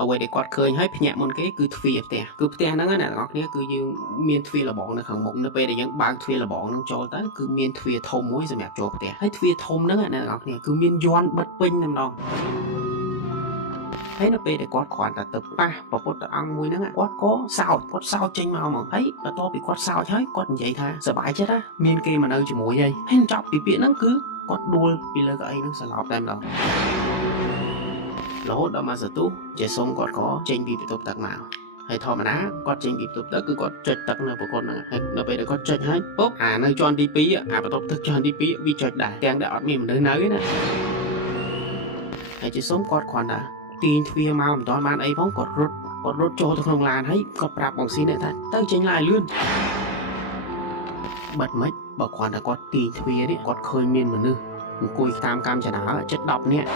អ្វីដែលគាត់ឃើញហើយភ្ញាក់មុនគេគឺទ្វារផ្ទះគឺផ្ទះហ្នឹងណាអ្នកទាំងអស់គ្នាគឺយើងមានទ្វារលបងនៅខាងមុខនៅពេលដែលយើងបើកទ្វារលបងហ្នឹងចូលទៅគឺមានទ្វារធំមួយសម្រាប់ចូលផ្ទះហើយទ្វារធំហ្នឹងអ្នកទាំងអស់គ្នាគឺមានយ័ន្តបិទពេញតែម្ដងហើយនៅពេលដែលគាត់គ្រាន់តែទៅប៉ះព្រះពុទ្ធអង្គមួយហ្នឹងគាត់ក៏សោតចេញមកហ្មងហើយបន្ទាប់ពីគាត់សោតហើយគាត់និយាយថាសប្បាយចិត្តណាមានគេមកនៅជាមួយហើយចប់ពីពាក្យហ្នឹងគឺគាត់ដួលពីលើកៅអីហ្នឹងសន្លប់តែម្ដងរហូតដល់មកសទុះជាសុំគាត់ក៏ចេញពីបន្ទប់ទឹកមកហើយធម្មតាគាត់ចេញពីបន្ទប់ទឹកគឺគាត់ចុចទឹកនៅប្រគុណហ្នឹងហើយនៅពេលដែលគាត់ចុចហើយពុបអានៅជាន់ទី2អាបន្ទប់ទឹកជាន់ទី2វាចុចដែរទាំងដែលអត់មានមនុស្សនៅទេណាហើយជាសុំគាត់គ្រាន់តែទាញទ្វារមកមិនទាន់បានអីផងគាត់រត់ចូលទៅក្នុងឡានហើយគាត់ប្រាប់បងស៊ីនេះថាទៅចេញឡានលឿនបាត់មិនបើគ្រាន់តែគាត់ទាញទ្វារនេះគាត់ឃើញមានមនុស្សអង្គុយតាមកម្មចនាចិត្ត10នាក់